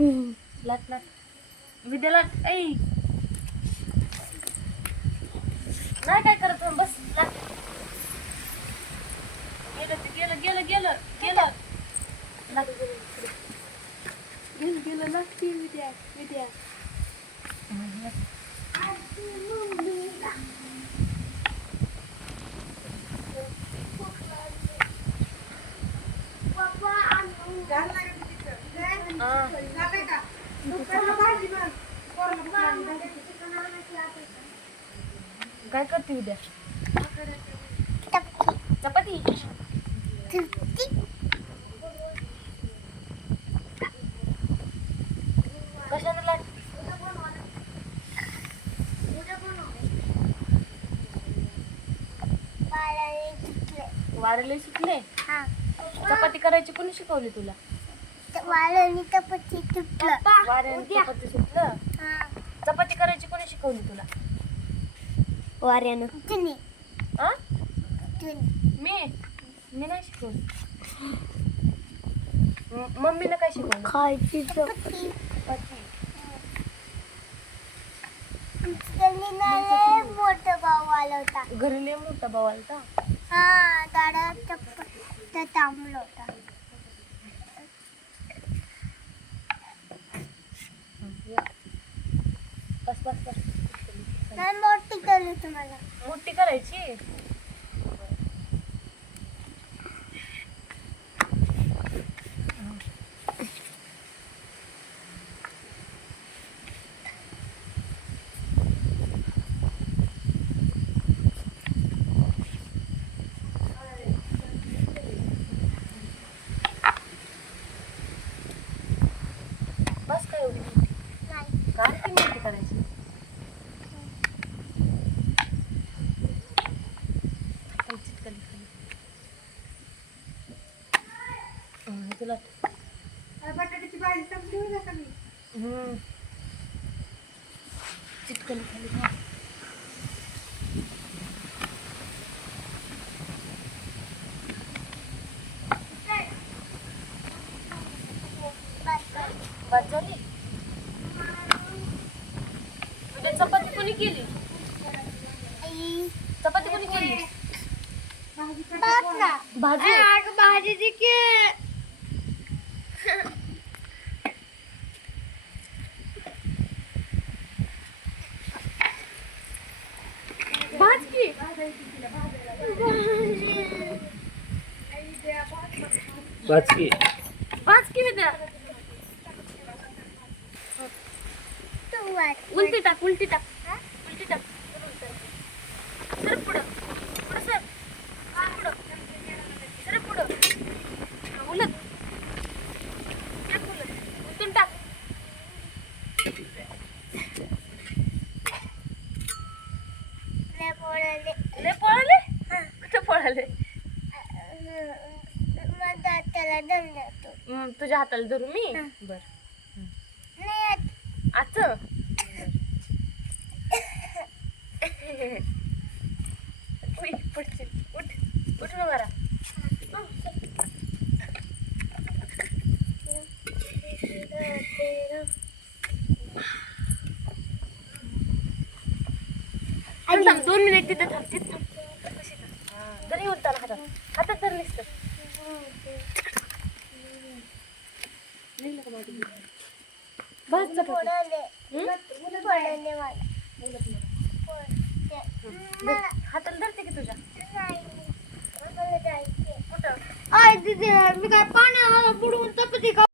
लाट लाट विद्या लाट ऐ नाही काय करत बस लाट गेलं गेलं गेलं गेलं लाट गेलं गेलं लागते विद्या विद्या काय करते उद्या चपाती कशाने लाट वारले सुटले चपाती करायची कोणी शिकवली तुला वाऱ्याने चपाती तुटलं वाऱ्याने चपाती सुटलं चपाती करायची कोणी शिकवली तुला वाऱ्यानं तुम्ही आ मी नाही शिकवली मम्मीनं काय शिकवलं खायची चपाती मोठा भाऊ आला होता घरी लय मोठा भाऊ आलता हा दादा थांबला होता बस बस बस नाही मोठी केली तुम्हाला मोठी करायची बस काय एवढी मोठी नाही काय ती मोठी करायची चिटकली खाली तुला बटाट्याची भाजी संपली ना कमी चिटकली खाली बस झाली उद्या चपाती कोणी केली चपाती कोणी केली भाजी भाजीची की भाज की वाचकी भाज की विद्या उलटी टाक उलटी टाक उलटी टाक सर पुढं पुढं सर पुढं सर पुढं उलट टाक उलट उलटून टाक लय पळाले कुठे पळाले तुझ्या हाताला धरू मी बर आच पडशील उठ उठ ना बरा थांब 2 मिनिट तिथे थांब तिथे थांब जरी उठताना हातात हातात धर निसतं बस चपाती हाताला धरते की तुझ्या कुठं मी काय पाण्याला बुडवून चपाती